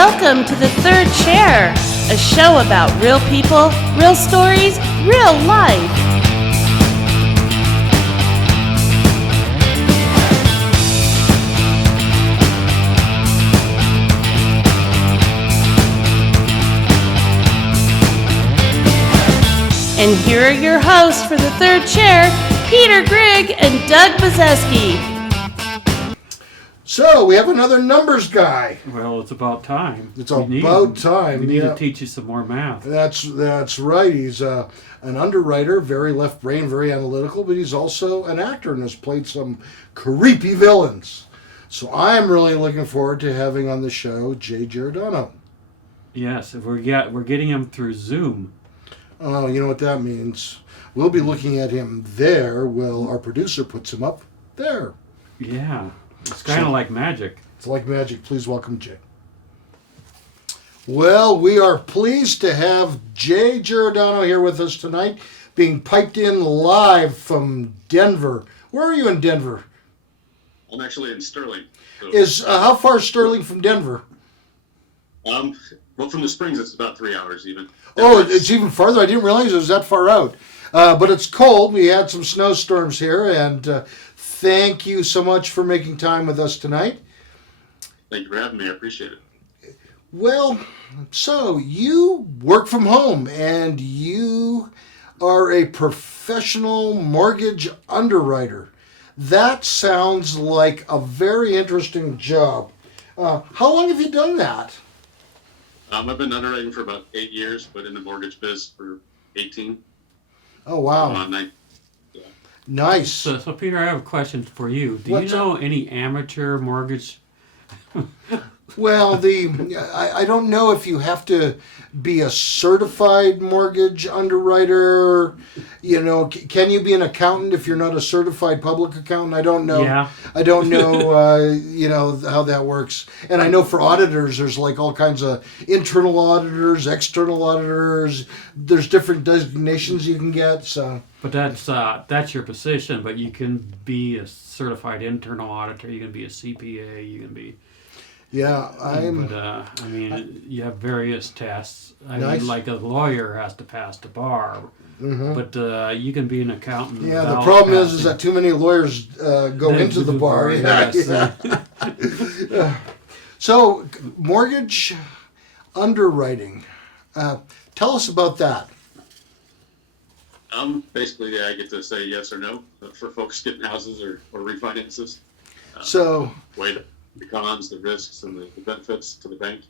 Welcome to The Third Chair, a show about real people, real stories, real life. And here are your hosts for The Third Chair, Peter Grigg and Doug Bazeski. So, we have another numbers guy. Well, it's about time. It's about time. We need to teach you some more math. That's right. He's an underwriter, very left brain, very analytical, but he's also an actor and has played some creepy villains. So I'm really looking forward to having on the show Jay Giordano. Yes, we're getting him through Zoom. Oh, you know what that means. We'll be looking at him there while our producer puts him up there. Yeah. It's kind of like magic. It's like magic. Please welcome Jay. Well, we are pleased to have Jay Giordano here with us tonight, being piped in live from Denver. Where are you in Denver? I'm actually in Sterling. So. How far is Sterling from Denver? Well, from the Springs, it's about 3 hours even. Oh, it's even farther. I didn't realize it was that far out. But it's cold. We had some snowstorms here, and thank you so much for making time with us tonight. Thank you for having me. I appreciate it. Well, so you work from home, and you are a professional mortgage underwriter. That sounds like a very interesting job. How long have you done that? I've been underwriting for about 8 years, but in the mortgage biz for 18. Oh, wow. Yeah. Nice. So, Peter, I have a question for you. Do What's you know any amateur mortgage? Well, I don't know if you have to be a certified mortgage underwriter. You know, can you be an accountant if you're not a certified public accountant? I don't know. Yeah. I don't know, you know, how that works. And I know for auditors, there's like all kinds of internal auditors, external auditors. There's different designations you can get. So. But that's your position. But you can be a certified internal auditor. You can be a CPA. You can be. Yeah, But you have various tests. Nice. Mean, like a lawyer has to pass the bar, but you can be an accountant. Yeah, the problem is that too many lawyers go into the bar. Yes. Yeah. So, mortgage underwriting. Tell us about that. Basically, I get to say yes or no for folks getting houses or refinances. Weigh the cons, the risks, and the benefits to the bank.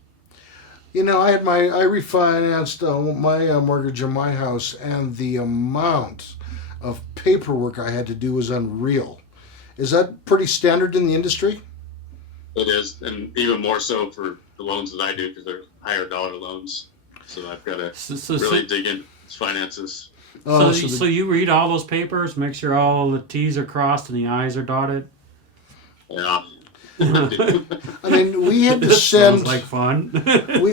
You know, I refinanced my mortgage on my house, and the amount of paperwork I had to do was unreal. Is that pretty standard in the industry? It is, and even more so for the loans that I do because they're higher dollar loans. So I've got to really dig in finances. So you read all those papers, make sure all the T's are crossed and the I's are dotted? Yeah. I mean, we had to send. Sounds like fun.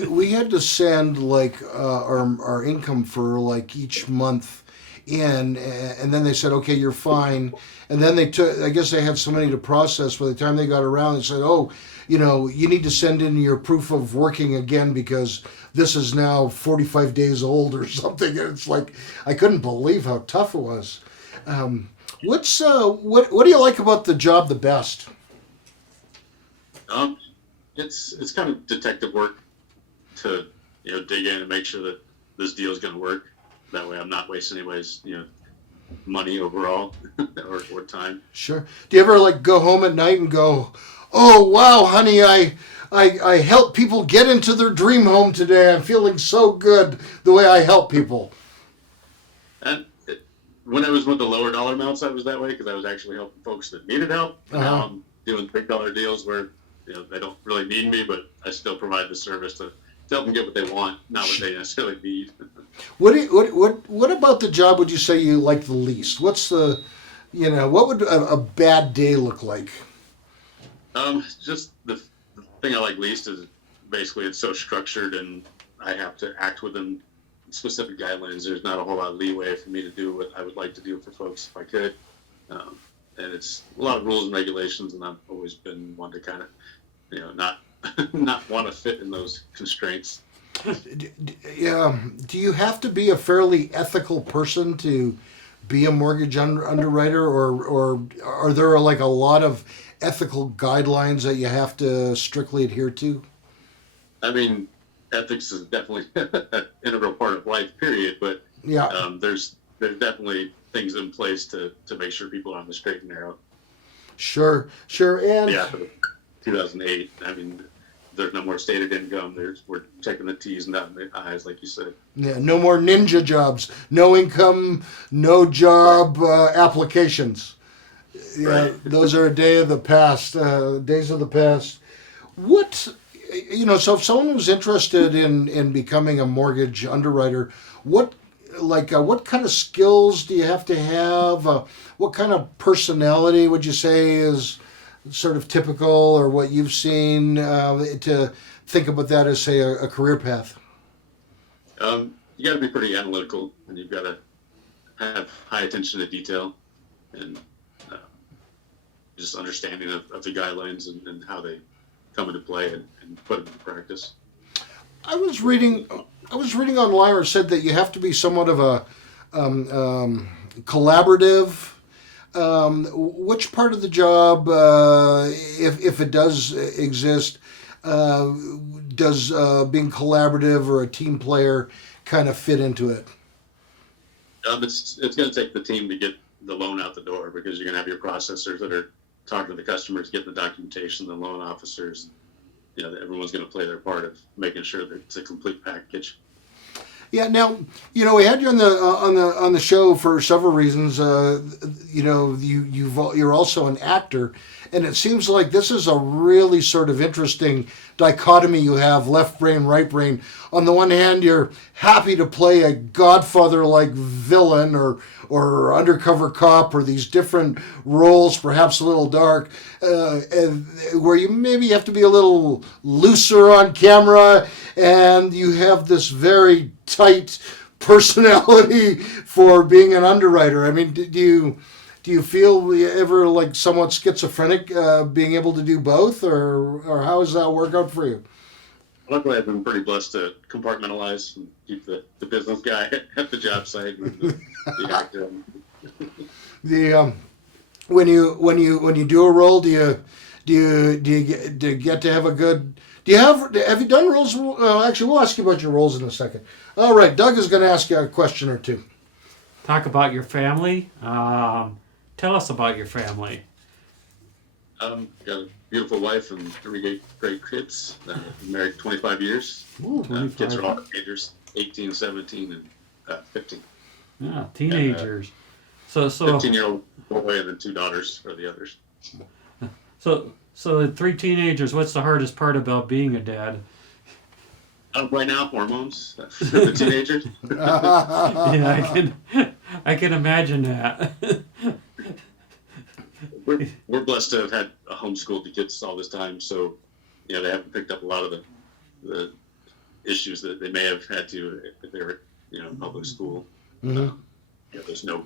we had to send like our income for like each month in, and then they said, okay, you're fine. And then they took. I guess they had so many to process. By the time they got around, they said, oh, you know, you need to send in your proof of working again because this is now 45 days old or something. And it's like I couldn't believe how tough it was. What do you like about the job the best? It's kind of detective work to dig in and make sure that this deal is going to work. That way, I'm not wasting anybody's money overall or time. Sure. Do you ever like go home at night and go, "Oh wow, honey, I helped people get into their dream home today. I'm feeling so good the way I help people." And when I was with the lower dollar amounts, I was that way because I was actually helping folks that needed help. Now I'm doing big dollar deals where they don't really need me, but I still provide the service to help them get what they want, not what they necessarily need. What about the job would you say you like the least? What's the, what would a bad day look like? Just the thing I like least is basically it's so structured and I have to act within specific guidelines. There's not a whole lot of leeway for me to do what I would like to do for folks if I could. And it's a lot of rules and regulations, and I've always been one to kind of, not not want to fit in those constraints. Yeah. Do you have to be a fairly ethical person to be a mortgage underwriter, or are there like a lot of ethical guidelines that you have to strictly adhere to? I mean, ethics is definitely an integral part of life, period. But Yeah. there's definitely things in place to make sure people are on the straight and narrow. Sure. And Yeah, 2008. I mean, there's no more stated income. We're checking the T's and dotting the I's, like you said. yeah, no more ninja jobs, no income, no job applications. Yeah, Right. those are a day of the past, days of the past. What, so if someone was interested in becoming a mortgage underwriter, what kind of skills do you have to have? What kind of personality would you say is sort of typical, or what you've seen to think about that as, say, a career path? You got to be pretty analytical, and you've got to have high attention to detail, and just understanding of the guidelines and how they come into play and put them into practice. I was reading online where it said that you have to be somewhat of a collaborative. Which part of the job, if it does exist, does being collaborative or a team player kind of fit into it? It's going to take the team to get the loan out the door, because you're going to have your processors that are talking to the customers, getting the documentation, the loan officers. Everyone's going to play their part of making sure that it's a complete package. Yeah. Now, we had you on the show for several reasons. You're also an actor, and it seems like this is a really sort of interesting dichotomy you have: left brain, right brain. On the one hand, you're happy to play a Godfather-like villain or undercover cop, or these different roles, perhaps a little dark, and where you maybe have to be a little looser on camera, and you have this very tight personality for being an underwriter. I mean, do you feel ever like somewhat schizophrenic, being able to do both, or how does that work out for you? Luckily, I've been pretty blessed to compartmentalize and keep the business guy at the job site and the actor. When you do a role, do you get to have a good? Have you done roles? Actually, we'll ask you about your roles in a second. All right, Doug is going to ask you a question or two. Talk about your family. Tell us about your family. Got a beautiful wife and 3 great kids. Been married 25 years. Ooh, 25. Kids are all teenagers, 18, 17, and 15. Yeah, teenagers. So 15-year-old boy and then 2 daughters are the others. So the 3 teenagers. What's the hardest part about being a dad? Right now, hormones for the teenagers. Yeah, I can imagine that. We're blessed to have had homeschooled the kids all this time, so they haven't picked up a lot of the issues that they may have had to if they were in public school. Mm-hmm. There's no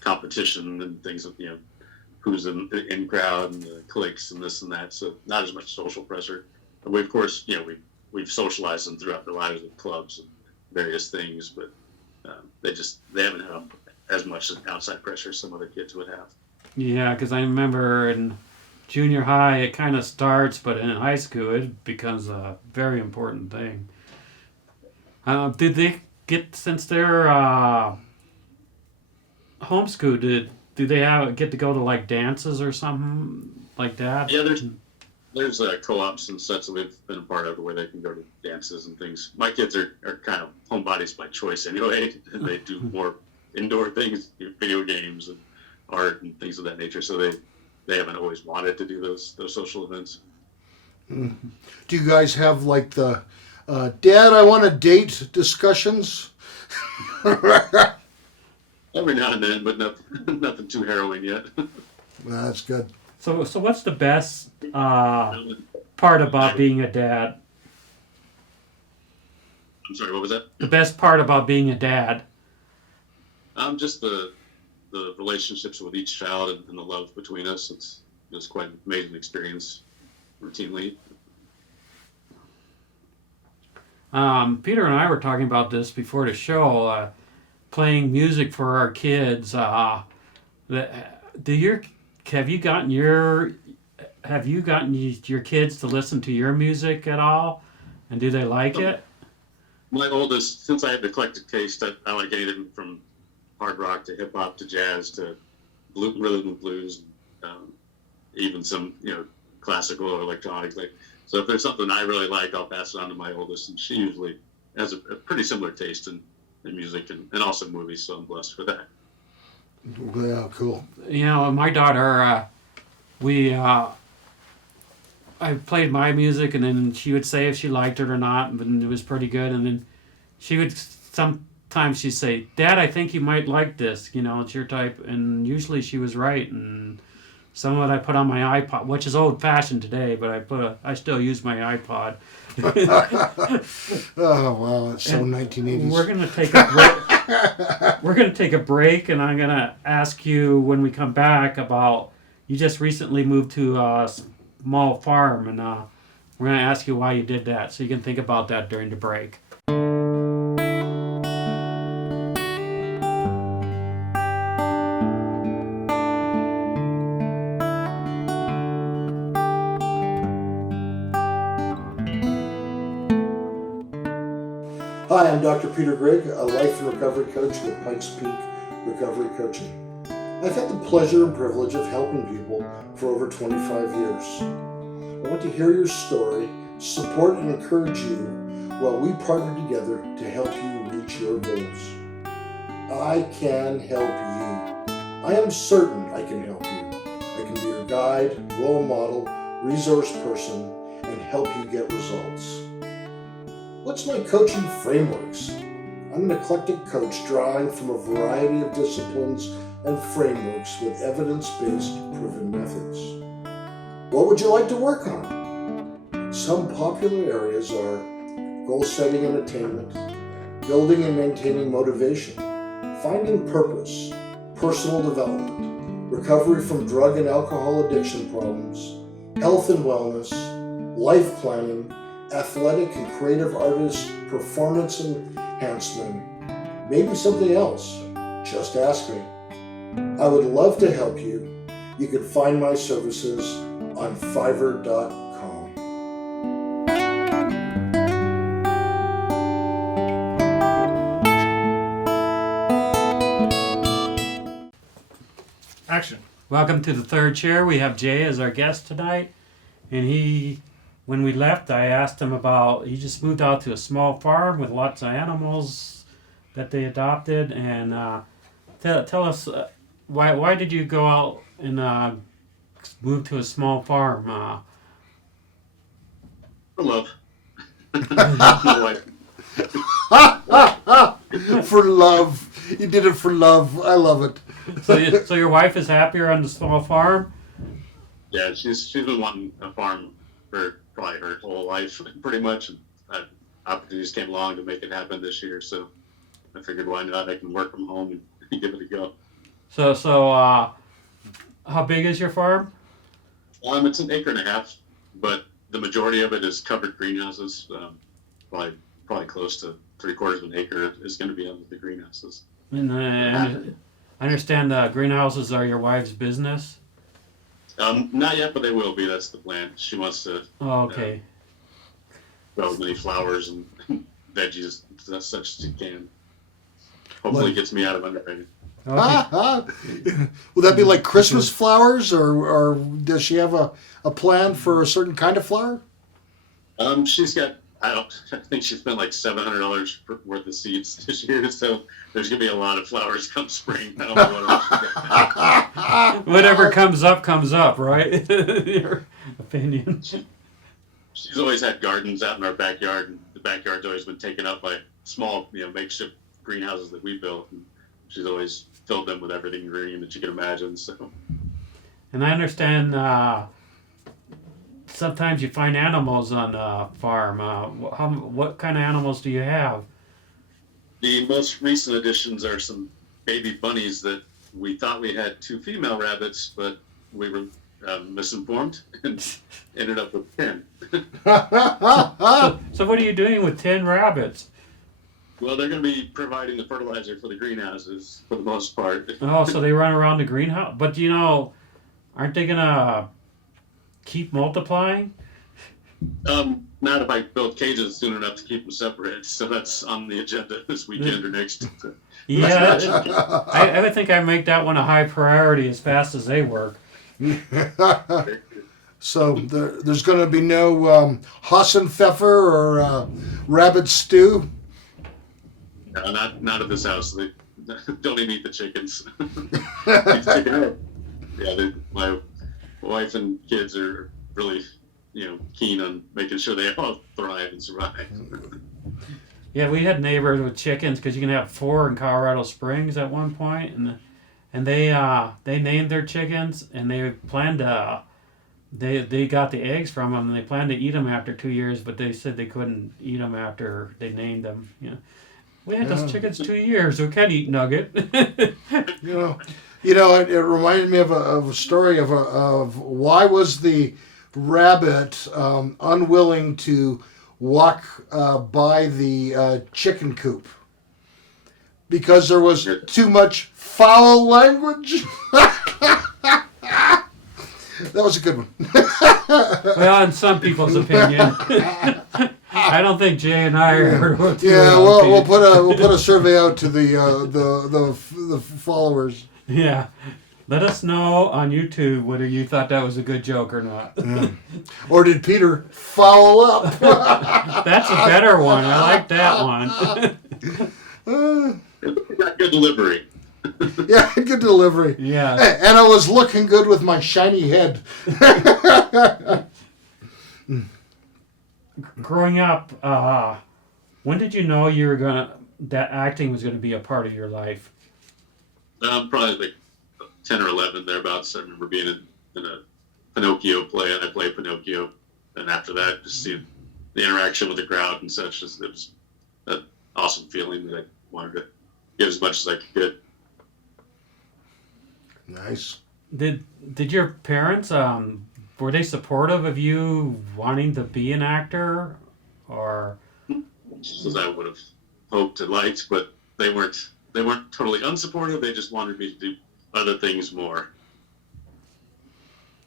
competition and things of who's in crowd and the cliques and this and that, so not as much social pressure. And we, of course, we've socialized them throughout their lives with clubs and various things, but they haven't had as much outside pressure as some other kids would have. Yeah, because I remember in junior high it kind of starts, but in high school it becomes a very important thing. Did they get, since they're homeschooled, do they get to go to like dances or something like that? Yeah, there's co-ops and such that we've been a part of where they can go to dances and things. My kids are kind of homebodies by choice anyway. They do more indoor things, video games and art and things of that nature. So they haven't always wanted to do those social events. Do you guys have like the Dad, I want to date discussions? Every now and then, but nothing too harrowing yet. Well, that's good. So what's the best part about being a dad? I'm sorry, what was that? The best part about being a dad? Just the relationships with each child and the love between us. It's quite an amazing experience routinely. Peter and I were talking about this before the show, playing music for our kids. Do your have you gotten your kids to listen to your music at all, and do they like it? My oldest, since I have the eclectic taste, I like anything from hard rock to hip hop to jazz to rhythm and blues, even some classical or electronic. So if there's something I really like, I'll pass it on to my oldest, and she usually has a pretty similar taste in music and also movies. So I'm blessed for that. Yeah, cool. My daughter, I played my music, and then she would say if she liked it or not, and it was pretty good. And then sometimes she'd say, "Dad, I think you might like this. It's your type." And usually she was right. And some of it I put on my iPod, which is old fashioned today, but I still use my iPod. Oh wow, it's so 1980s. We're gonna take a break. We're gonna take a break, and I'm gonna ask you when we come back about you just recently moved to a small farm, and we're gonna ask you why you did that, so you can think about that during the break. Hi, I'm Dr. Peter Grigg, a life and recovery coach with Pikes Peak Recovery Coaching. I've had the pleasure and privilege of helping people for over 25 years. I want to hear your story, support and encourage you while we partner together to help you reach your goals. I can help you. I am certain I can help you. I can be your guide, role model, resource person, and help you get results. What's my coaching frameworks? I'm an eclectic coach drawing from a variety of disciplines and frameworks with evidence-based proven methods. What would you like to work on? Some popular areas are goal setting and attainment, building and maintaining motivation, finding purpose, personal development, recovery from drug and alcohol addiction problems, health and wellness, life planning, athletic and creative artists, performance enhancement, maybe something else. Just ask me. I would love to help you. You can find my services on Fiverr.com. Action. Welcome to the third chair. We have Jay as our guest tonight, and when we left, I asked him about, he just moved out to a small farm with lots of animals that they adopted, and tell us, why did you go out and move to a small farm? For love. For love. You did it for love. I love it. So your wife is happier on the small farm? Yeah, she's been wanting a farm for probably her whole life, pretty much. And opportunities came along to make it happen this year, so I figured why not? I can work from home and give it a go. So how big is your farm? It's an acre and a half, but the majority of it is covered greenhouses. Probably close to 3/4 of an acre is going to be under the greenhouses. And I understand the greenhouses are your wife's business? Not yet, but they will be. That's the plan. She wants to Oh, okay. grow as many flowers and veggies as such as she can. Hopefully, gets me out of underwriting. Okay. Will that be like Christmas flowers, or does she have a plan for a certain kind of flower? She's got, I think she spent like $700 worth of seeds this year, so there's gonna be a lot of flowers come spring. I don't know what else she got. Whatever comes up, right? Your opinion. She's always had gardens out in our backyard, and the backyard's always been taken up by small, makeshift greenhouses that we built. And she's always filled them with everything green that you can imagine. So. And I understand sometimes you find animals on a farm. What kind of animals do you have? The most recent additions are some baby bunnies that we thought we had 2 female rabbits, but we were misinformed and ended up with 10. So what are you doing with 10 rabbits? Well, they're going to be providing the fertilizer for the greenhouses for the most part. Oh, so they run around the greenhouse. But aren't they gonna keep multiplying? Not if I build cages soon enough to keep them separated. So that's on the agenda this weekend or next. Yeah, I would think I make that one a high priority as fast as they work. So there's going to be no Hassenpfeffer or rabbit stew? No, not at this house. They don't even eat the chickens. Eat the chicken head. Yeah, my wife and kids are really, keen on making sure they all thrive and survive. Yeah, we had neighbors with chickens because you can have 4 in Colorado Springs at one point, and they named their chickens, and they planned to. They got the eggs from them, and they planned to eat them after 2 years, but they said they couldn't eat them after they named them. We had those chickens 2 years. We can't eat nugget. It reminded me of a story of why was the rabbit unwilling to walk by the chicken coop? Because there was too much foul language. That was a good one. Well, in some people's opinion. I don't think Jay and I are. Yeah, we'll put a survey out to the followers. Yeah, let us know on YouTube whether you thought that was a good joke or not. Yeah. Or did Peter foul up? That's a better one. I like that one. Got good delivery. Yeah, good delivery. Yeah. And I was looking good with my shiny head. Growing up, when did you know that acting was gonna be a part of your life? Probably like 10 or 11 thereabouts. I remember being in a Pinocchio play, and I played Pinocchio. And after that, just seeing the interaction with the crowd and such, it was an awesome feeling that I wanted to give as much as I could. Nice. Did your parents were they supportive of you wanting to be an actor, or? As I would have hoped and liked, but they weren't totally unsupportive. They just wanted me to do other things more.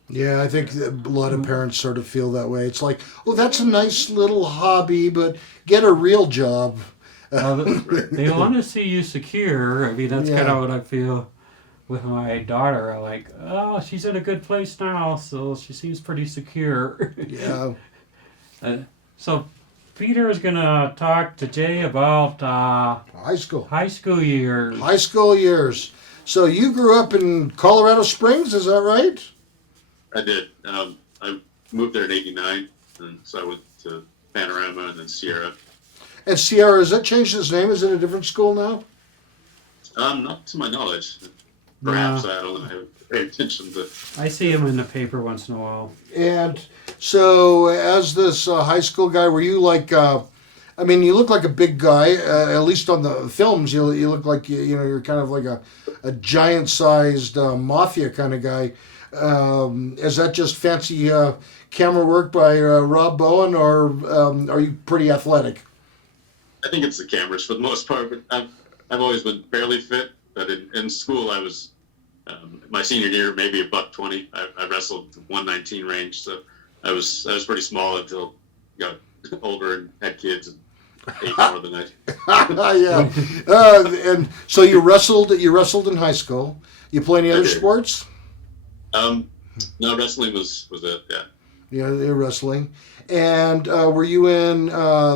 Yeah, I think a lot of parents sort of feel that way. It's like, oh, that's a nice little hobby, but get a real job. They want to see you secure. I mean, that's kind Yeah. of what I feel with my daughter. I'm like, oh, she's in a good place now, so she seems pretty secure. Yeah. So Peter is going to talk to Jay about High school. high school years. High school years. So you grew up in Colorado Springs, is that right? I did. I moved there in '89, and so I went to Panorama and then Sierra. And Sierra, has that changed its name? Is it a different school now? Not to my knowledge. Perhaps I don't know. I pay attention to. I see him in the paper once in a while. And so, as this high school guy, were you like? You look like a big guy. At least on the films, you look like you're kind of like a giant-sized mafia kind of guy. Is that just fancy camera work by Rob Bowen, or are you pretty athletic? I think it's the cameras for the most part, but I've always been fairly fit. But in school, I was my senior year, maybe $120. I wrestled 119 range, so I was pretty small until I got older and had kids and ate more than I. Yeah. And so you wrestled in high school. You play any other sports? No, wrestling was it. Yeah. Yeah, you're wrestling. And were you in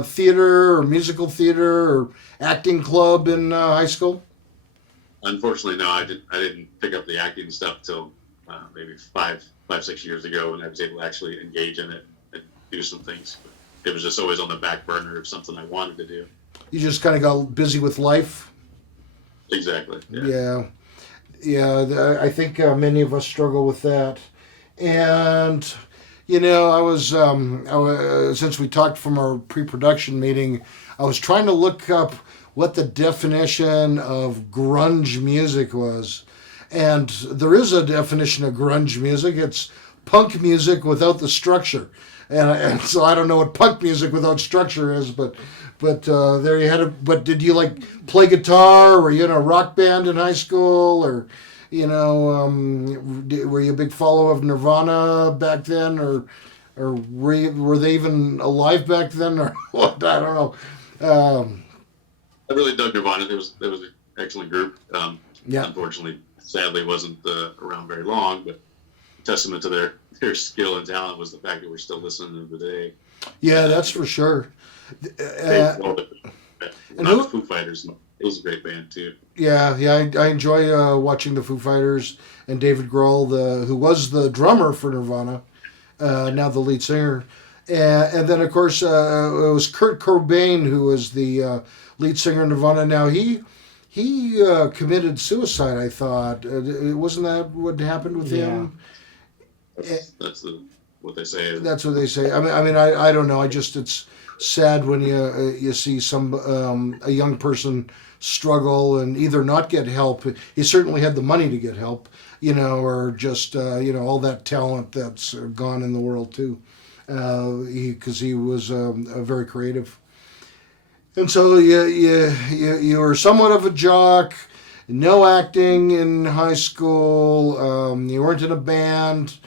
theater or musical theater or acting club in high school? Unfortunately, no. I didn't pick up the acting stuff till maybe 5-6 years ago, when I was able to actually engage in it and do some things. But it was just always on the back burner of something I wanted to do. You just kind of got busy with life? Exactly. Yeah. I think many of us struggle with that. And, I was since we talked from our pre-production meeting, I was trying to look up what the definition of grunge music was. And there is a definition of grunge music. It's punk music without the structure, and so I don't know what punk music without structure is, but there you had it. But did you like play guitar? Were you in a rock band in high school, or were you a big follower of Nirvana back then, or were they even alive back then, or what? I don't know. I really dug Nirvana. It was an excellent group. Yeah. Unfortunately, sadly, wasn't around very long. But testament to their skill and talent was the fact that we're still listening to them today. Yeah, that's for sure. And the Foo Fighters. It was a great band too. Yeah, I enjoy watching the Foo Fighters and David Grohl, who was the drummer for Nirvana, now the lead singer. And then, of course, it was Kurt Cobain who was the lead singer in Nirvana. Now, he committed suicide, I thought. Wasn't that what happened with him? That's what they say. That's what they say. I don't know. It's sad when you see a young person struggle and either not get help. He certainly had the money to get help, or just all that talent that's gone in the world too. Because he was very creative, and so you were somewhat of a jock. No acting in high school. You weren't in a band.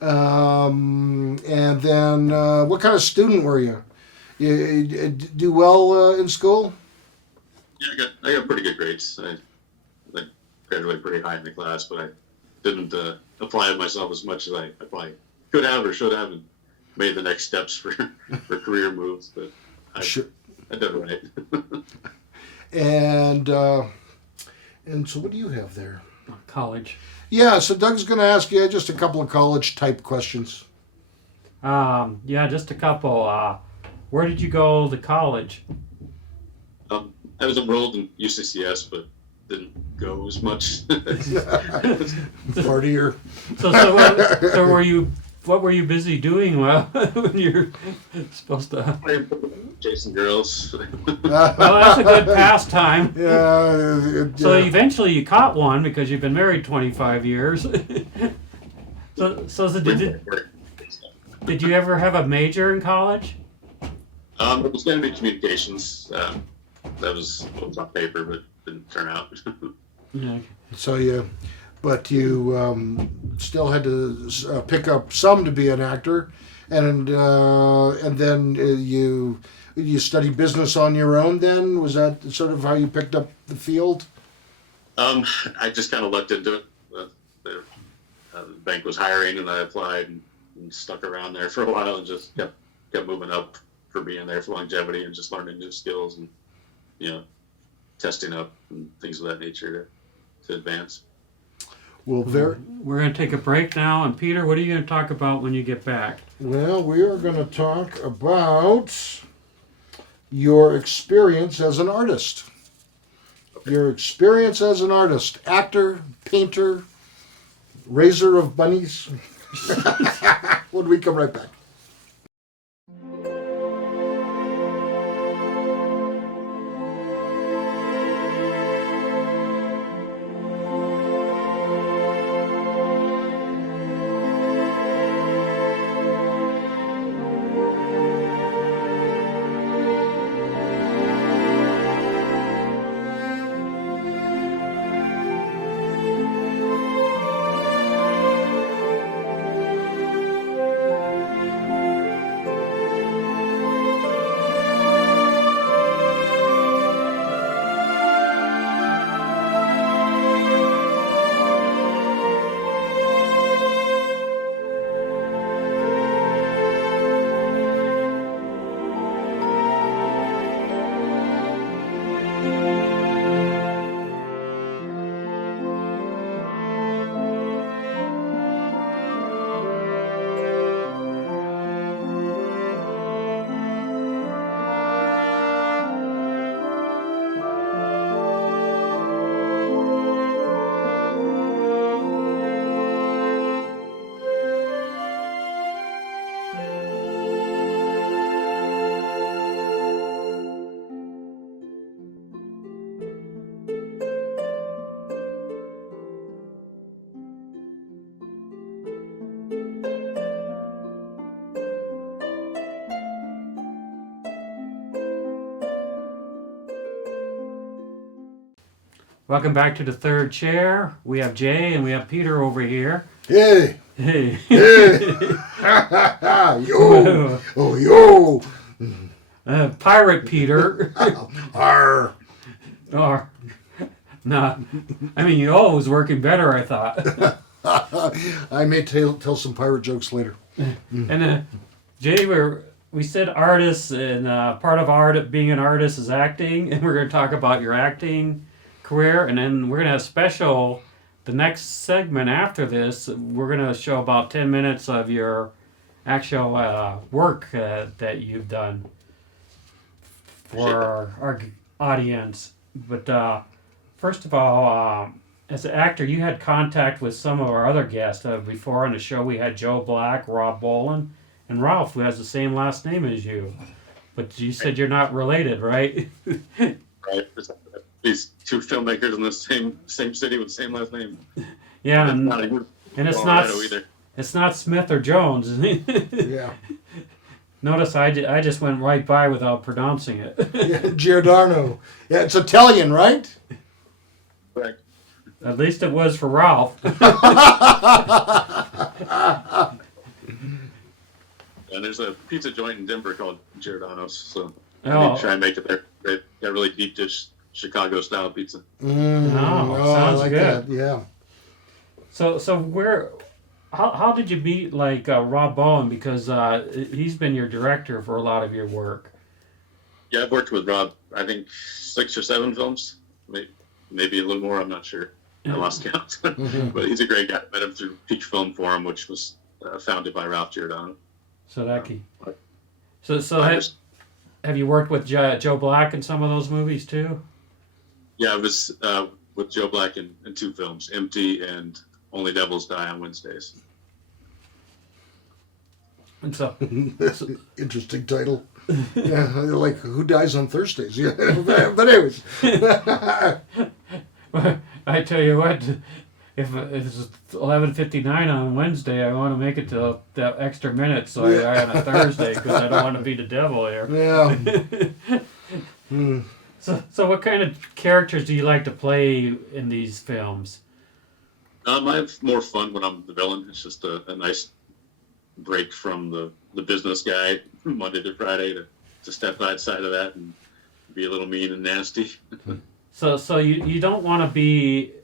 And then, what kind of student were you? You do well in school? Yeah, I got pretty good grades. I graduated pretty high in the class, but I didn't apply myself as much as I probably could have or should have, and made the next steps for career moves. But I did it right. And so, what do you have there? College. Yeah, so Doug's going to ask you just a couple of college type questions. Just a couple. Where did you go to college? I was enrolled in UCCS, but didn't go as much. Partier. So were you? What were you busy doing when you're supposed to? Chasing girls. Well, that's a good pastime. Yeah. So eventually you caught one because you've been married 25 years. Did you ever have a major in college? It was going to be communications. That was what was on paper, but didn't turn out. Yeah. So you still had to pick up some to be an actor, and then you study business on your own. Then was that sort of how you picked up the field? I just kind of looked into it. The bank was hiring, and I applied and stuck around there for a while, and just kept moving up for being there for longevity and just learning new skills and testing up and things of that nature to advance. Well, We're going to take a break now, and Peter, what are you going to talk about when you get back? Well, we are going to talk about your experience as an artist. Your experience as an artist, actor, painter, raiser of bunnies. When we come right back. Welcome back to the third chair. We have Jay and we have Peter over here. Hey! Hey. Hey! Yo! Oh, yo! Pirate Peter. Arr! Or, nah. I mean, yo was working better, I thought. I may tell some pirate jokes later. And Jay, we said artists, and part of being an artist is acting, and we're going to talk about your acting career, and then we're going to have special. The next segment after this, we're going to show about 10 minutes of your actual work that you've done for our audience. But first of all, as an actor, you had contact with some of our other guests. Before on the show, we had Joe Black, Rob Boland, and Ralph, who has the same last name as you. But you said you're not related, right? Right. These two filmmakers in the same city with the same last name. Yeah, and it's not either. It's not Smith or Jones. Yeah. Notice I just went right by without pronouncing it. Yeah, Giordano. Yeah, it's Italian, right? Correct. At least it was for Ralph. And there's a pizza joint in Denver called Giordano's, so I Oh. did try and make it there. They got really deep dish Chicago style pizza. Oh, I sounds like good. that. Yeah. So how did you meet Rob Bowen? Because he's been your director for a lot of your work. Yeah, I've worked with Rob, I think 6 or 7 films, maybe a little more. I'm not sure. I lost count. But he's a great guy. Met him through Peach Film Forum, which was founded by Ralph Giordano. So have you worked with Joe Black in some of those movies too? Yeah, I was with Joe Black in 2 films, Empty and Only Devils Die on Wednesdays. And so Interesting title. Yeah, like Who Dies on Thursdays? Yeah, but anyways. I tell you what, if it's 11:59 on Wednesday, I want to make it to that extra minute so I on a Thursday because I don't want to be the devil here. Yeah. So what kind of characters do you like to play in these films? I have more fun when I'm the villain. It's just a nice break from the business guy Monday to Friday to step outside of that and be a little mean and nasty. So you don't want to be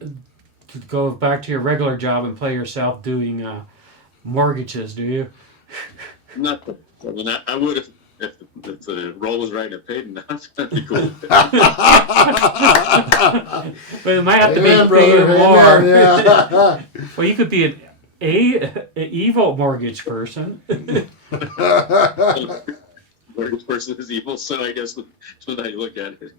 to go back to your regular job and play yourself doing mortgages, do you? Not, I mean, I would if the role was right and it paid enough. That'd be cool. But it might have to Amen, be paying brother. more. Amen, yeah. Well, you could be an evil mortgage person. Mortgage person is evil, so I guess that's how you look at it.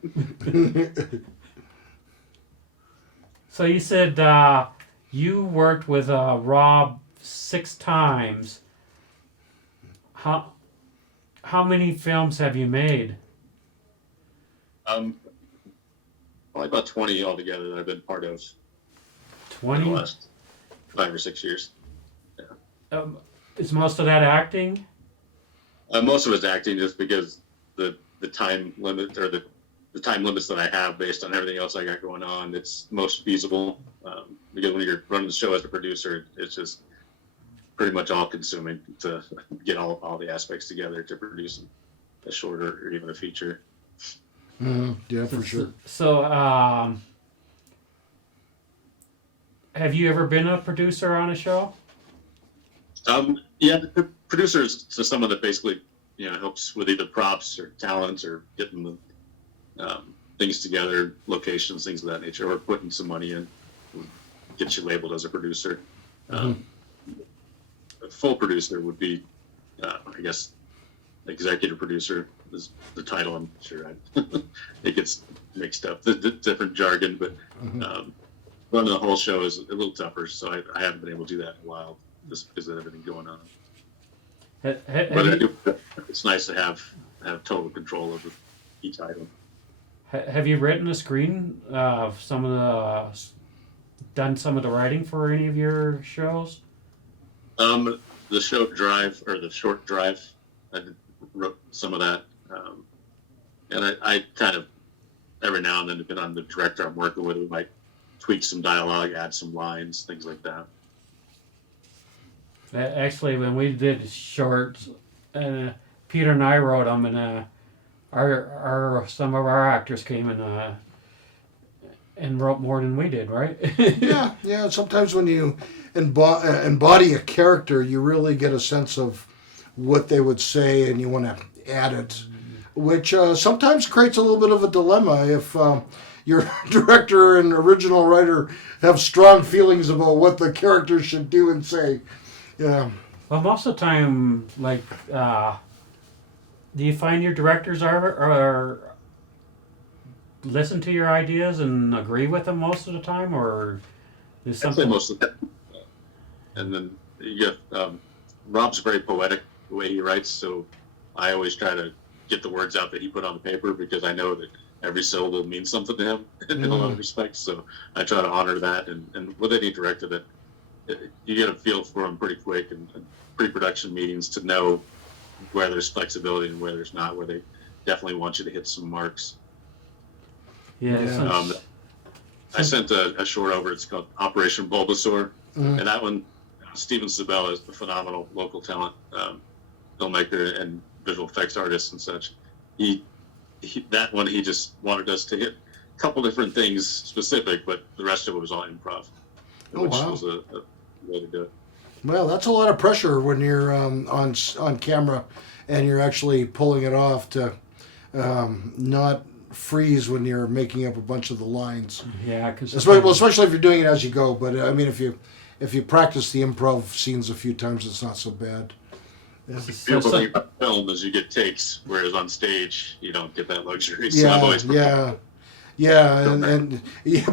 So you said you worked with Rob 6 times. How many films have you made? Probably about 20 altogether that I've been part of in 20? the last 5 or 6 years. Is most of that acting? Most of it's acting, just because the time limit or the time limits that I have based on everything else I got going on, it's most feasible. Because when you're running the show as a producer, it's just pretty much all consuming to get all the aspects together to produce a short or even a feature. Yeah, for sure. So, have you ever been a producer on a show? Yeah, the producers to someone that basically, helps with either props or talents or getting the things together, locations, things of that nature, or putting some money in, gets you labeled as a producer. A full producer would be, I guess, executive producer is the title. I'm sure it gets mixed up, the different jargon, but running the whole show is a little tougher, so I haven't been able to do that in a while just because of everything going on. But it's nice to have total control over each item. Have you written a screen of done some of the writing for any of your shows? The show Drive, or the short Drive, I wrote some of that, and I kind of every now and then, depending on the director I'm working with, we might tweak some dialogue, add some lines, things like that. Actually, when we did shorts, Peter and I wrote them, and our some of our actors came and wrote more than we did, right? Yeah. Sometimes when you embody a character, you really get a sense of what they would say, and you want to add it, which sometimes creates a little bit of a dilemma if your director and original writer have strong feelings about what the character should do and say. Yeah. Well, most of the time, like, do you find your directors are listen to your ideas and agree with them most of the time, or is I'd something? say most of that. And then you get Rob's very poetic the way he writes, so I always try to get the words out that he put on the paper because I know that every syllable means something to him in a lot of respects. So I try to honor that, and with any director, that you get a feel for them pretty quick, and pre-production meetings to know where there's flexibility and where there's not, where they definitely want you to hit some marks. Yeah. I sent a short over. It's called Operation Bulbasaur, and that one, Steven Sabella is the phenomenal local talent, filmmaker and visual effects artist and such. He just wanted us to hit a couple different things specific, but the rest of it was all improv, which was a way to do it. Well, that's a lot of pressure when you're on camera and you're actually pulling it off to not freeze when you're making up a bunch of the lines. Yeah, because Especially if you're doing it as you go. But I mean, if you practice the improv scenes a few times, it's not so bad. The beautiful thing about film is you get takes, whereas on stage you don't get that luxury. So I've always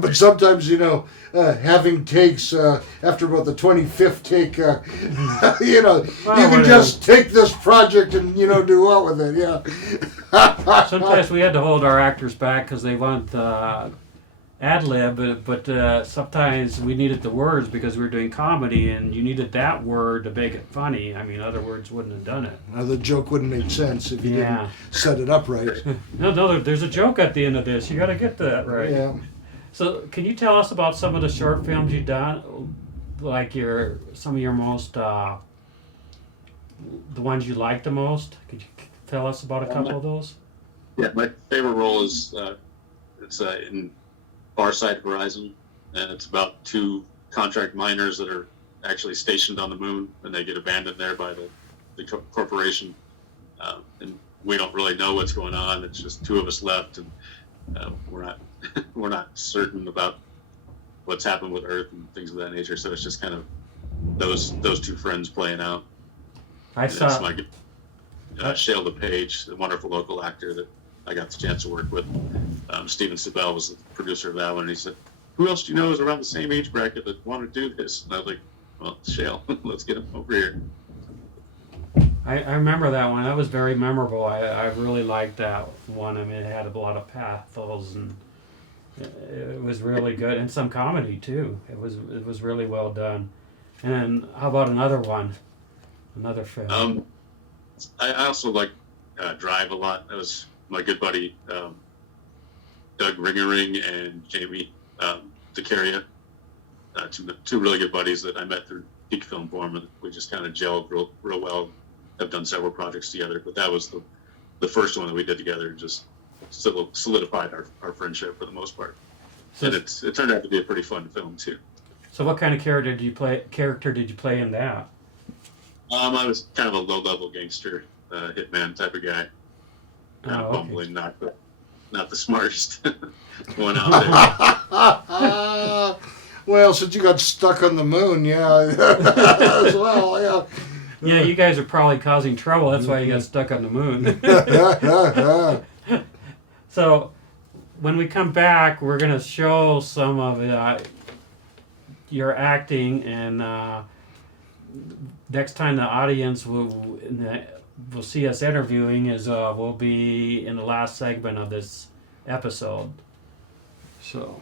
but sometimes having takes after about the 25th take, you can just take this project and do well with it. Yeah. sometimes we had to hold our actors back because they want ad lib, but sometimes we needed the words because we were doing comedy, and you needed that word to make it funny. I mean, other words wouldn't have done it. The joke wouldn't make sense if you didn't set it up right. No, there's a joke at the end of this. You got to get that right. Yeah. So, can you tell us about some of the short films you've done, like some of your most, the ones you like the most? Could you tell us about a couple of those? Yeah, my favorite role is it's in Farside Horizon, and it's about two contract miners that are actually stationed on the moon, and they get abandoned there by the corporation, and we don't really know what's going on. It's just two of us left, and we're not certain about what's happened with Earth and things of that nature. So it's just kind of those two friends playing out. It's my Shale DePage, the wonderful local actor that I got the chance to work with. Steven Sabella was the producer of that one, and he said, "Who else do you know is around the same age bracket that want to do this?" And I was like, "Well, Shale, let's get him over here." I remember that one. That was very memorable. I really liked that one. I mean, it had a lot of pathos, and it was really good, and some comedy too. It was really well done. And how about another one? Another film. I also like Drive a lot. That was my good buddy Doug Ringering and Jamie DeCaria, two really good buddies that I met through Peak Film Forum, and we just kind of gelled real well. Have done several projects together, but that was the first one that we did together, and just solidified our friendship for the most part. And it turned out to be a pretty fun film too. So what kind of character did you play in that? I was kind of a low-level gangster, hitman type of guy. Kind of bumbling, not the smartest one out there. Well, since you got stuck on the moon, as well, yeah. Yeah, you guys are probably causing trouble. That's why you got stuck on the moon. So, when we come back, we're going to show some of your acting, and next time the audience will see us interviewing will be in the last segment of this episode. So.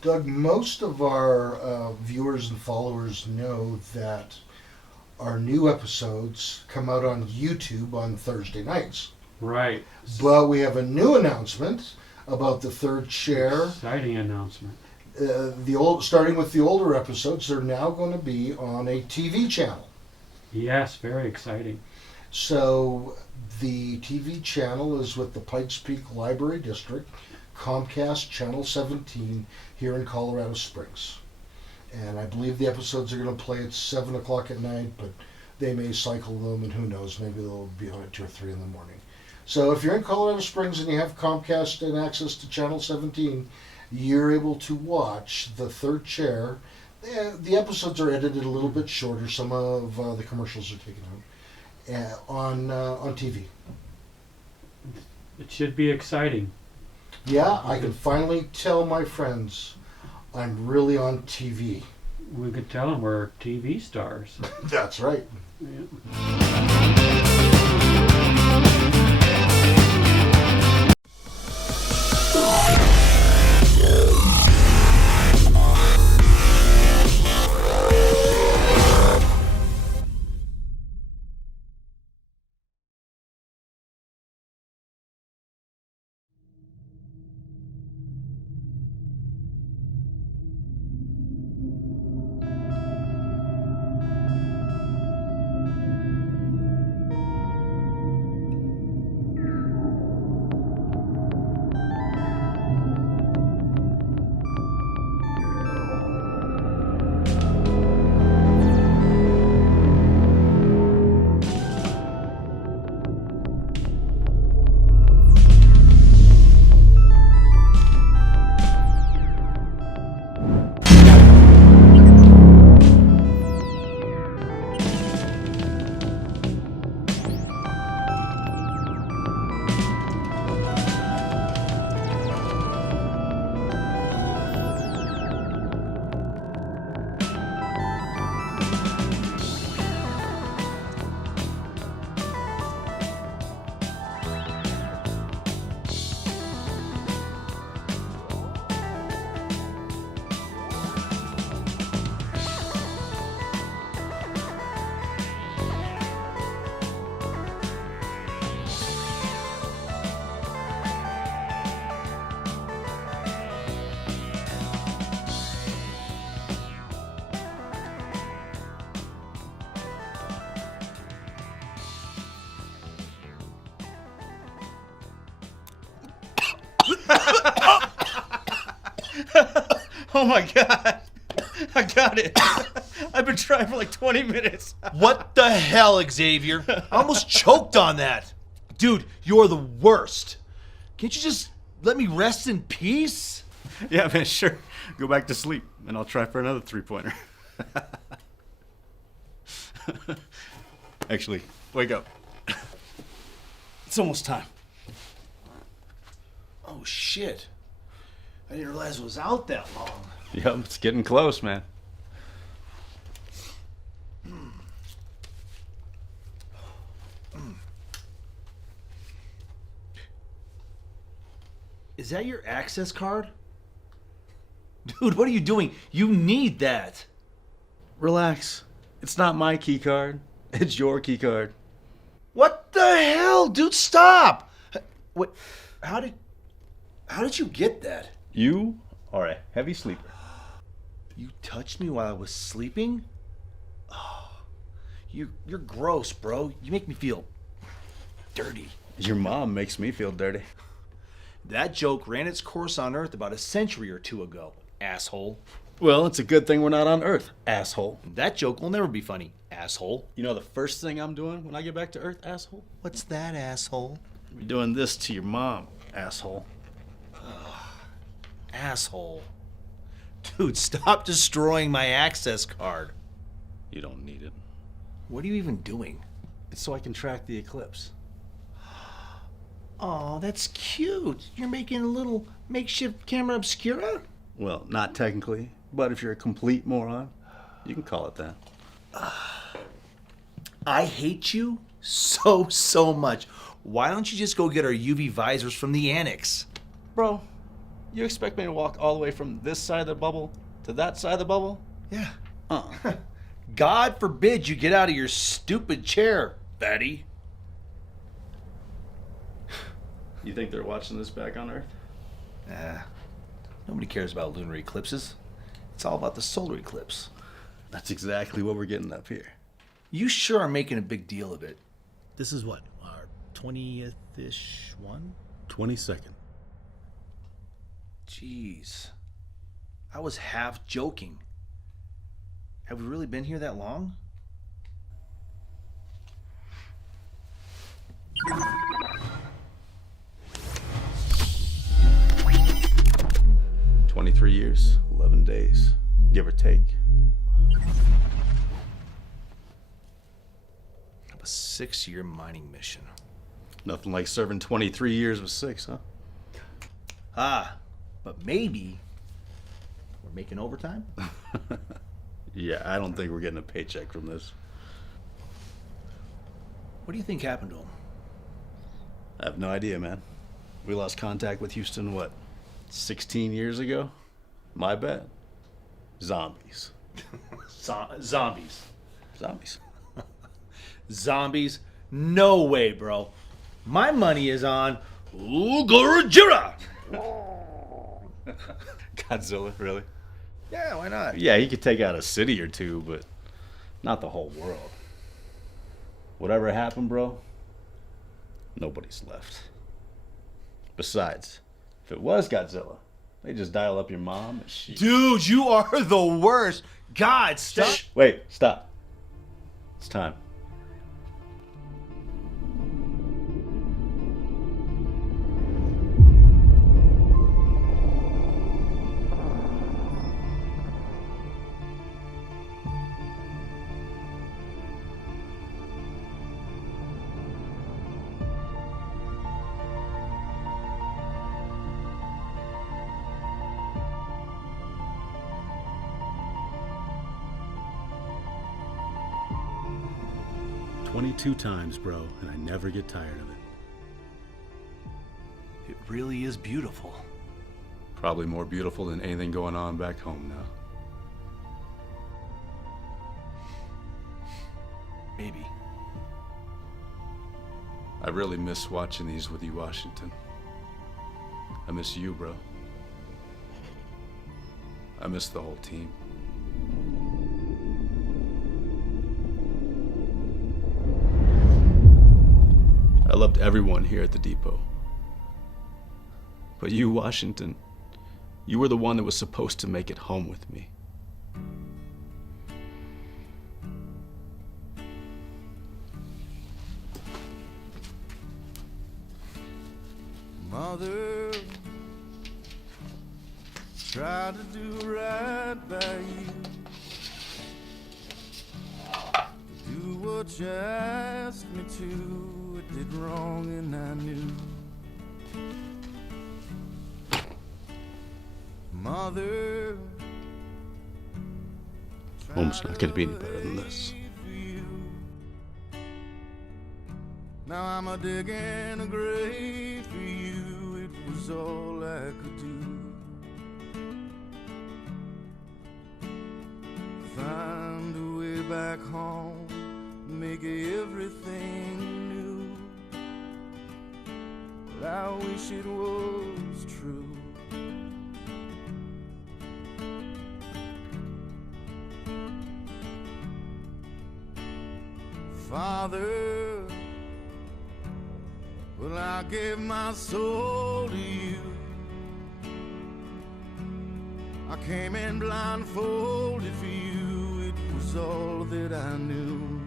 Doug, most of our viewers and followers know that our new episodes come out on YouTube on Thursday nights. Right. But we have a new announcement about the third chair. Exciting announcement. Starting with the older episodes, they're now going to be on a TV channel. Yes, very exciting. So the TV channel is with the Pikes Peak Library District, Comcast Channel 17 here in Colorado Springs. And I believe the episodes are going to play at 7 o'clock at night, but they may cycle them, and who knows, maybe they'll be on at 2 or 3 in the morning. So if you're in Colorado Springs and you have Comcast and access to Channel 17, you're able to watch the third chair. The episodes are edited a little bit shorter. Some of the commercials are taken out on TV. It should be exciting. Yeah, I can finally tell my friends I'm really on TV. We could tell them we're TV stars. That's right. Yeah. Oh my god. I got it. I've been trying for like 20 minutes. What the hell, Xavier? I almost choked on that. Dude, you're the worst. Can't you just let me rest in peace? Yeah, man, sure. Go back to sleep, and I'll try for another three-pointer. Actually, wake up. It's almost time. Oh, shit. I didn't realize it was out that long. Yep, it's getting close, man. Is that your access card? Dude, what are you doing? You need that. Relax. It's not my key card. It's your key card. What the hell? Dude, stop! What? How did you get that? You are a heavy sleeper. You touched me while I was sleeping? Oh, you're gross, bro. You make me feel dirty. Your mom makes me feel dirty. That joke ran its course on Earth about a century or two ago, asshole. Well, it's a good thing we're not on Earth, asshole. That joke will never be funny, asshole. You know the first thing I'm doing when I get back to Earth, asshole? What's that, asshole? I'm doing this to your mom, asshole. Asshole. Dude, stop destroying my access card. You don't need it. What are you even doing? It's so I can track the eclipse. Oh, that's cute. You're making a little makeshift camera obscura? Well, not technically, but if you're a complete moron, you can call it that. I hate you so much. Why don't you just go get our UV visors from the annex? Bro, you expect me to walk all the way from this side of the bubble to that side of the bubble? Yeah. God forbid you get out of your stupid chair, fatty. You think they're watching this back on Earth? Nah, nobody cares about lunar eclipses. It's all about the solar eclipse. That's exactly what we're getting up here. You sure are making a big deal of it. This is what, our 20th-ish one? 22nd. Jeez. I was half joking. Have we really been here that long? "23 years, 11 days, give or take." Of a 6-year mining mission. Nothing like serving 23 years with 6, huh? Ah, but maybe we're making overtime? Yeah, I don't think we're getting a paycheck from this. What do you think happened to him? I have no idea, man. We lost contact with Houston, what, 16 years ago? My bad. Zombies. Zombies. Zombies. Zombies? No way, bro. My money is on Gojira. Godzilla, really? Yeah, why not? Yeah, he could take out a city or two, but not the whole world. Whatever happened, bro, nobody's left. Besides, if it was Godzilla, they just dial up your mom and she... Dude, you are the worst. God, stop. Shh, wait, stop. It's time. "22 times, bro, and I never get tired of it." It really is beautiful. Probably more beautiful than anything going on back home now. Maybe. I really miss watching these with you, Washington. I miss you, bro. I miss the whole team. I loved everyone here at the depot. But you, Washington, you were the one that was supposed to make it home with me. Mother, try to do right by you. Do what you asked me to. I did wrong and I knew. Mother, Home's not gonna be any better than this. now I'm a digging a grave for you. It was all I could do. Find a way back home, make everything new. But I wish it was true. Father, well, I gave my soul to you. I came in blindfolded for you. It was all that I knew.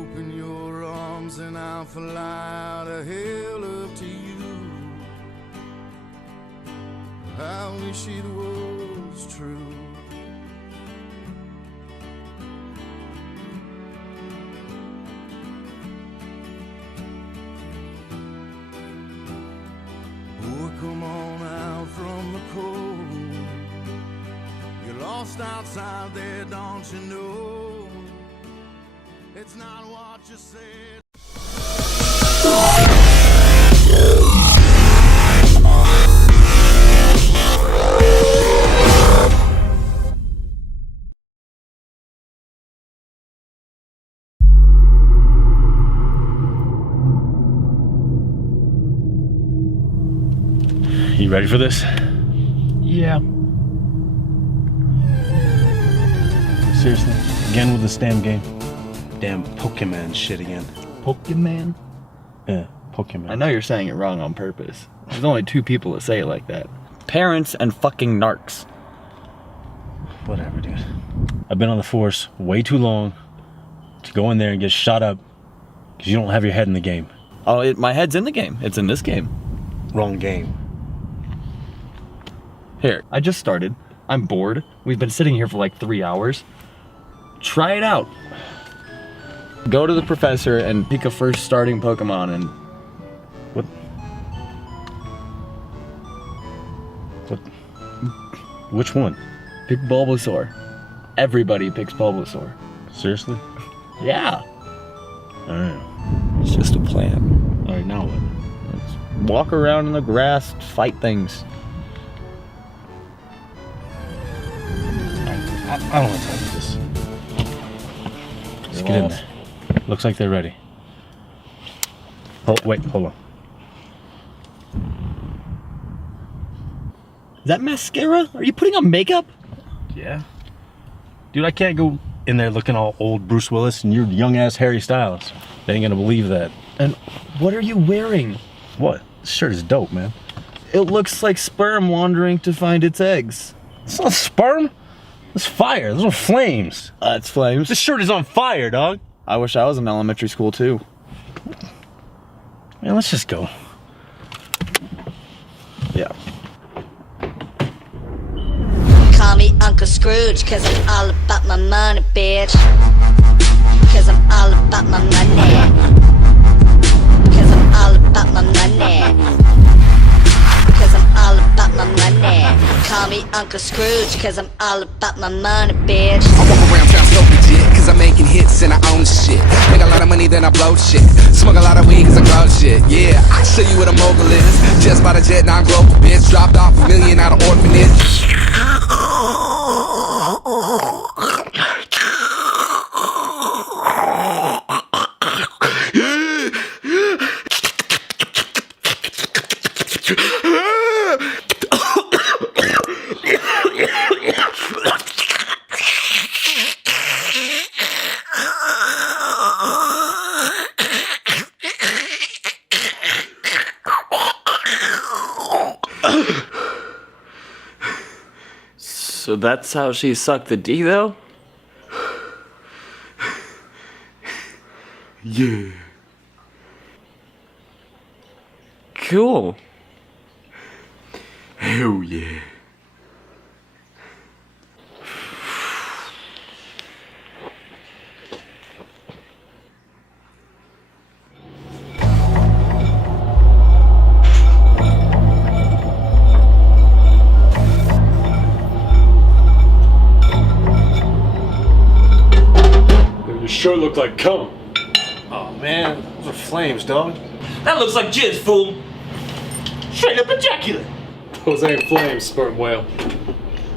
Open your arms and I'll fly out of hell up to you. I wish it was true. Come on out from the cold. You're lost outside there, don't you know? It's not what you said. You ready for this? Yeah. Seriously? Again with this damn game? Damn Pokemon shit again. Pokemon? Yeah, Pokemon. I know you're saying it wrong on purpose. There's only 2 people that say it like that. Parents and fucking narcs. Whatever, dude. I've been on the force way too long to go in there and get shot up because you don't have your head in the game. Oh, my head's in the game. It's in this game. Wrong game. Here. I just started. I'm bored. We've been sitting here for like 3 hours. Try it out. Go to the professor and pick a first starting Pokemon and... What? Which one? Pick Bulbasaur. Everybody picks Bulbasaur. Seriously? Yeah. Alright. It's just a plan. Alright, now what? Let's walk around in the grass, fight things. I don't want to tell you this. Let's get in there. Looks like they're ready. Oh, wait, hold on. Is that mascara? Are you putting on makeup? Yeah? Dude, I can't go in there looking all old Bruce Willis and you're young ass Harry Styles. They ain't gonna believe that. And what are you wearing? What? This shirt is dope, man. It looks like sperm wandering to find its eggs. It's not sperm. It's fire. Those are flames. It's flames. This shirt is on fire, dog. I wish I was in elementary school too. Man, let's just go. Yeah. Call me Uncle Scrooge, cause I'm all about my money, bitch. Cause I'm all about my money. Cause I'm all about my money. Cause I'm all about my money. Call me Uncle Scrooge, cause I'm all about my money, bitch. I walk around town so legit, cause I'm making hits and I own shit. Make a lot of money, then I blow shit. Smoke a lot of weed, cause I grow shit. Yeah, I show you what a mogul is. Just bought a jet, now I'm global, bitch. Dropped off $1 million out of orphanage. So that's how she sucked the D, though? Yeah. Cool. Hell yeah. Your shirt looked like cum. Oh man, those are flames, dog. That looks like jizz, fool. Straight up ejaculate. Those ain't flames, sperm whale.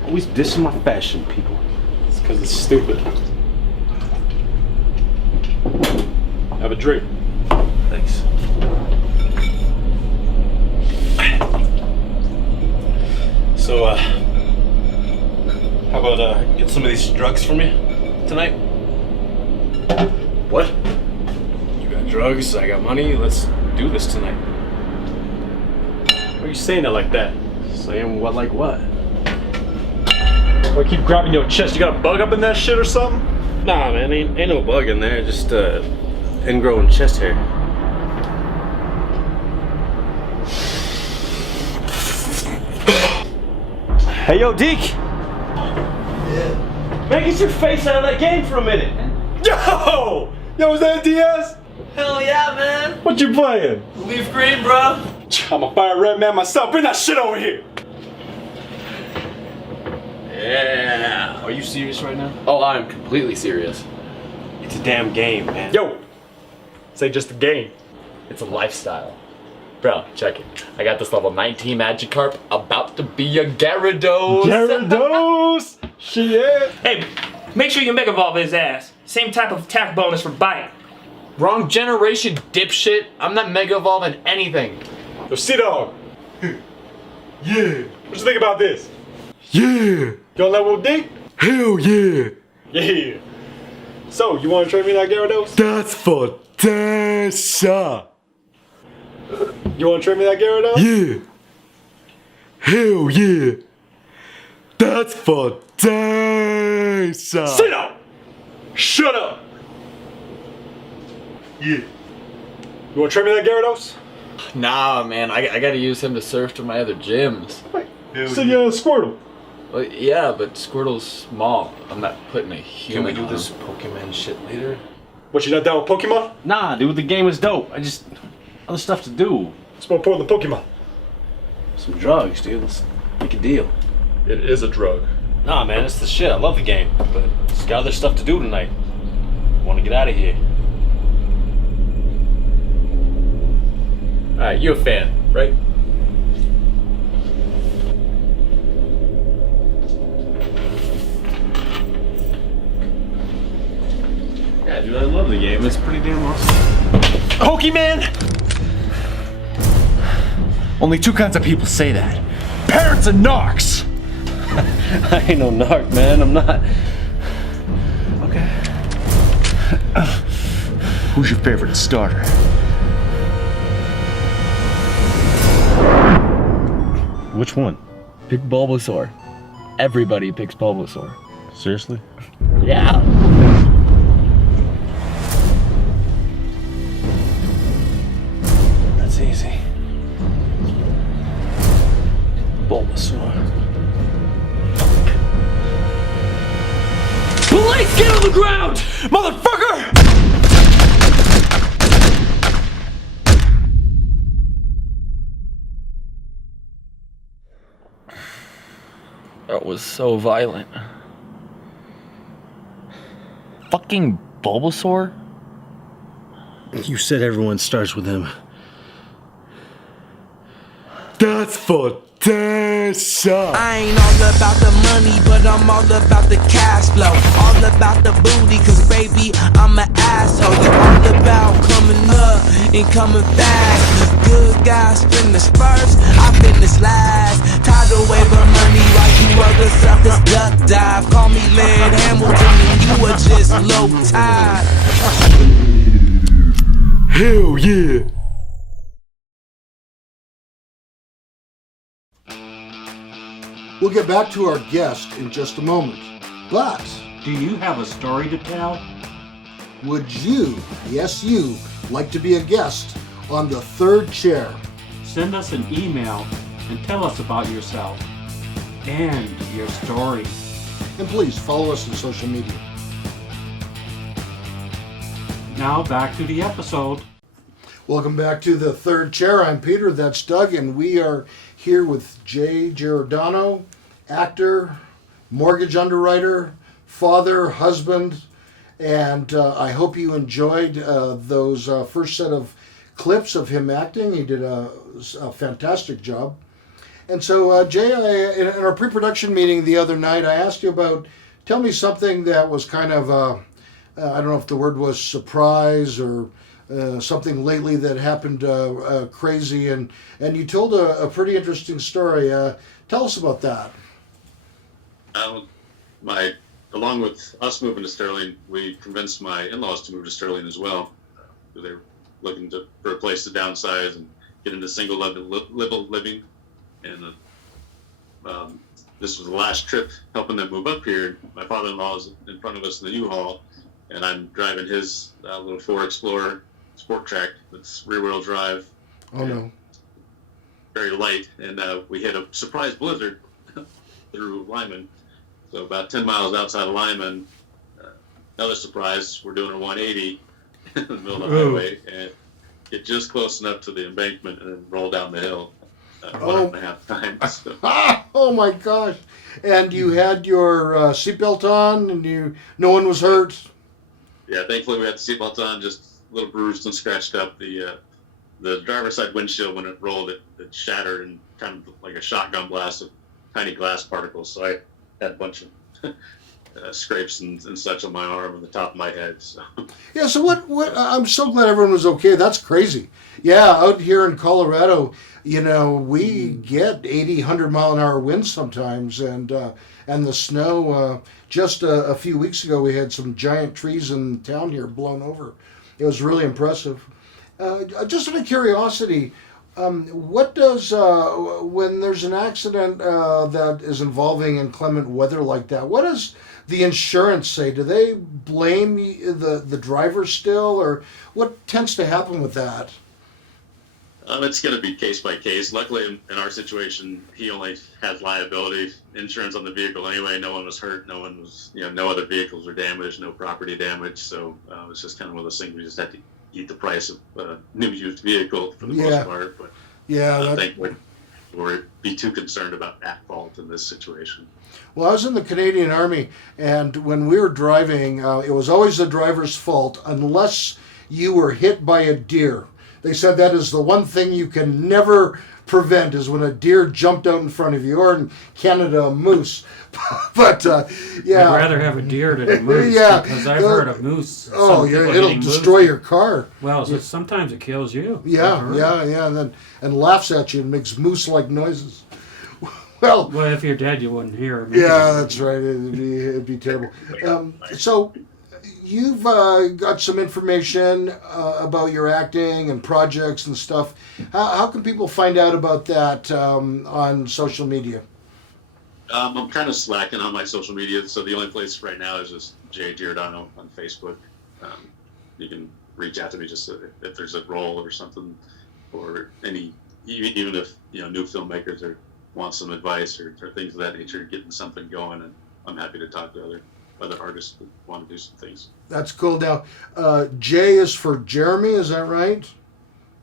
Always dissing my fashion, people. It's because it's stupid. Have a drink. Thanks. So, how about get some of these drugs for me tonight? What? You got drugs, I got money, let's do this tonight. Why are you saying it like that? Saying what like what? Why keep grabbing your chest? You got a bug up in that shit or something? Nah, man, ain't no bug in there. Just ingrowing chest hair. Hey, yo, Deke. Yeah. Man, get your face out of that game for a minute. Yo! Yo, is that Diaz? Hell yeah, man. What you playing? Leaf green, bro. I'm a fire red man myself. Bring that shit over here. Yeah. Are you serious right now? Oh, I'm completely serious. It's a damn game, man. Yo! This ain't just a game. It's a lifestyle. Bro, check it. I got this level 19 Magikarp about to be a Gyarados. Gyarados! Shit! Hey, make sure you Mega Evolve his ass. Same type of attack bonus for bite. Wrong generation, dipshit. I'm not Mega Evolving anything. Yo, Sea Dog! Yeah. What you think about this? Yeah. You on level with D? Hell yeah. Yeah. So, you want to trade me that Gyarados? That's fantastic. You want to trade me that Gyarados? Yeah. Hell yeah. That's fantastic. Sit down. Shut up. Yeah. You want to trade me that Gyarados? Nah, man, I gotta use him to surf to my other gyms. So you Squirtle. Well, yeah, but Squirtle's small. I'm not putting a human Can we do on this him. Pokemon shit later? What, you not down with Pokemon? Nah, dude, the game is dope. I just other stuff to do. It's more important than Pokemon. Some drugs, dude. Let's make a deal. It is a drug. Nah, man, it's the shit. I love the game, but just got other stuff to do tonight. Want to get out of here. Alright, you a fan, right? Yeah, dude, I love the game. It's pretty damn awesome. Pokemon! Only two kinds of people say that. Parents and narcs! I ain't no narc, man. I'm not. Okay. Who's your favorite starter? Which one? Pick Bulbasaur. Everybody picks Bulbasaur. Seriously? Yeah. That's easy. Bulbasaur. Police, get on the ground! Motherfucker! That was so violent. Fucking Bulbasaur? You said everyone starts with him. That's fantastic. I ain't all about the money, but I'm all about the cash flow. All about the booty, cause baby, I'm an asshole. You all about coming up and coming fast. Good guys finish first, I finish last. Tidal wave of money while you other suckers duck dive. Call me Led Hamilton and you are just low tide. Hell yeah. We'll get back to our guest in just a moment. But Do you have a story to tell? would you, yes you, like to be a guest on the third chair? Send us an email and tell us about yourself and your story. And please follow us on social media. Now back to the episode. Welcome back to the third chair. I'm Peter, that's Doug, and we are here with Jay Giordano, actor, mortgage underwriter, father, husband, and I hope you enjoyed those first set of clips of him acting. He did a fantastic job. And so, Jay, in our pre-production meeting the other night, I asked you about, tell me something that was kind of, I don't know if the word was surprise or something lately that happened crazy, and you told a pretty interesting story. Tell us about that. Along with us moving to Sterling, we convinced my in-laws to move to Sterling as well. They were looking for a place to downsize and get into single living. And this was the last trip helping them move up here. My father-in-law is in front of us in the U-Haul, and I'm driving his little Ford Explorer Sport Track that's rear-wheel drive. Oh no! Very light, and we hit a surprise blizzard through Lyman. So about 10 miles outside of Lyman, another surprise, we're doing a 180 in the middle of the highway, and get just close enough to the embankment and then roll down the hill 1.5 times. So. Oh my gosh! And you had your seatbelt on, and no one was hurt. Yeah, thankfully we had the seatbelt on, just a little bruised and scratched up. The driver's side windshield, when it rolled, it shattered and kind of like a shotgun blast of tiny glass particles. So I had a bunch of scrapes and such on my arm and the top of my head. So. Yeah, so what I'm so glad everyone was okay. That's crazy. Yeah, out here in Colorado, we get 80, 100 mile an hour winds sometimes, and the snow. Just a few weeks ago, we had some giant trees in town here blown over. It was really impressive. Just out of curiosity, what does when there's an accident that is involving inclement weather like that? What does the insurance say? Do they blame the driver still, or what tends to happen with that? It's going to be case by case. Luckily, in our situation, he only has liability insurance on the vehicle anyway. No one was hurt. No one was, no other vehicles were damaged. No property damage. So it's just kind of one of those things. We just had to eat the price of a new used vehicle for the most part. But I think we'd be too concerned about at fault in this situation. Well, I was in the Canadian Army, and when we were driving, it was always the driver's fault unless you were hit by a deer. They said that is the one thing you can never prevent, is when a deer jumped out in front of you, or in Canada, a moose. But yeah, I'd rather have a deer than a moose. Because I've heard of moose. Oh, yeah, it'll destroy your car. Well, sometimes it kills you. Yeah, and laughs at you and makes moose-like noises. Well, if you're dead, you wouldn't hear him. Yeah, that's right. It'd be terrible. So, you've got some information about your acting and projects and stuff. How can people find out about that on social media? I'm kind of slacking on my social media, so the only place right now is just Jay Giordano on Facebook. You can reach out to me just if there's a role or something, or even if new filmmakers want some advice or things of that nature, getting something going, and I'm happy to talk to other artists that want to do some things. That's cool. Now, Jay is for Jeremy, is that right?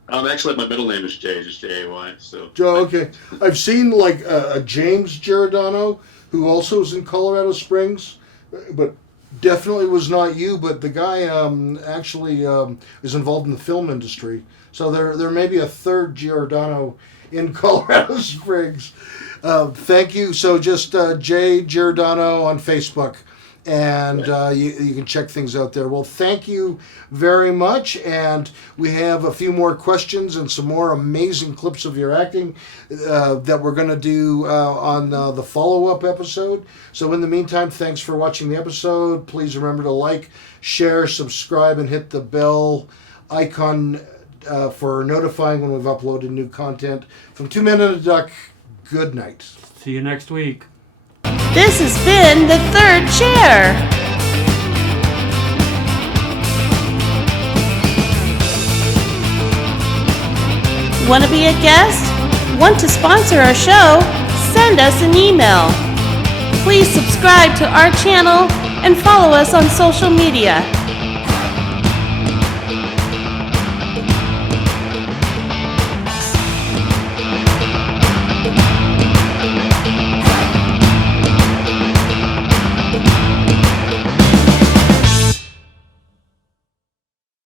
Actually, my middle name is Jay, just Jay. So. Joe, okay. I've seen a James Giordano, who also is in Colorado Springs, but definitely was not you. But the guy actually is involved in the film industry. So there may be a third Giordano in Colorado Springs. Thank you. So just Jay Giordano on Facebook. And you can check things out there. Well, thank you very much. And we have a few more questions and some more amazing clips of your acting that we're going to do on the follow-up episode. So in the meantime, thanks for watching the episode. Please remember to like, share, subscribe, and hit the bell icon for notifying when we've uploaded new content. From 2 Men and a Duck, good night. See you next week. This has been The Third Chair. Want to be a guest? Want to sponsor our show? Send us an email. Please subscribe to our channel and follow us on social media.